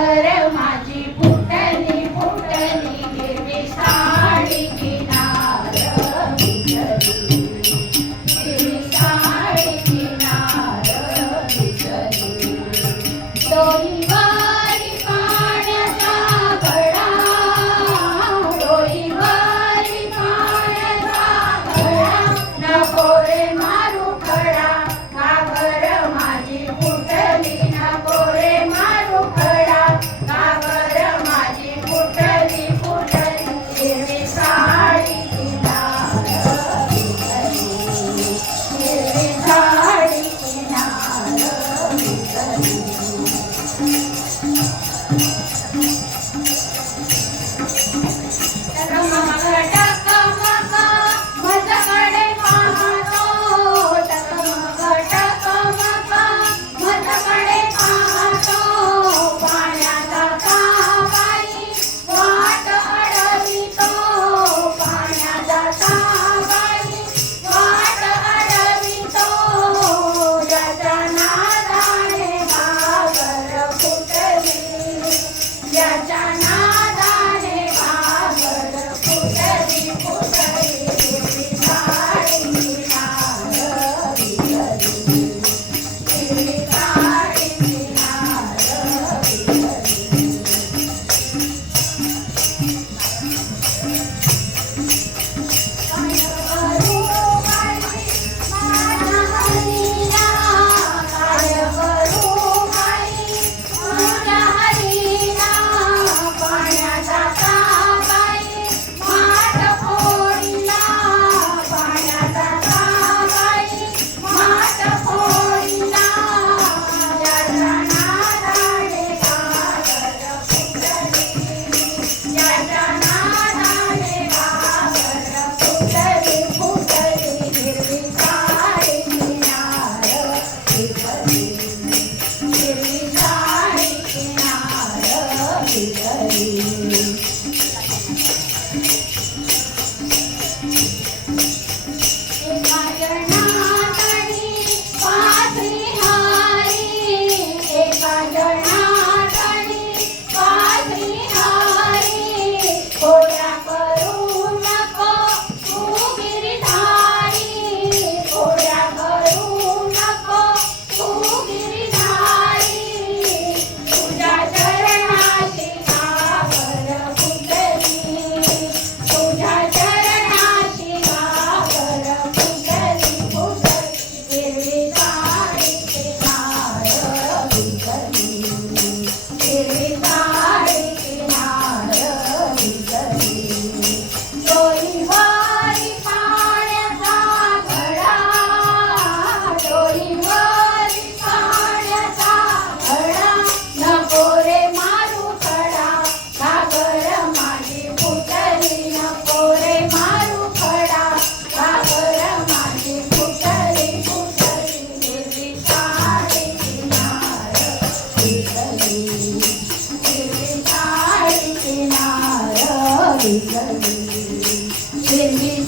para ना Thank you. हिरवी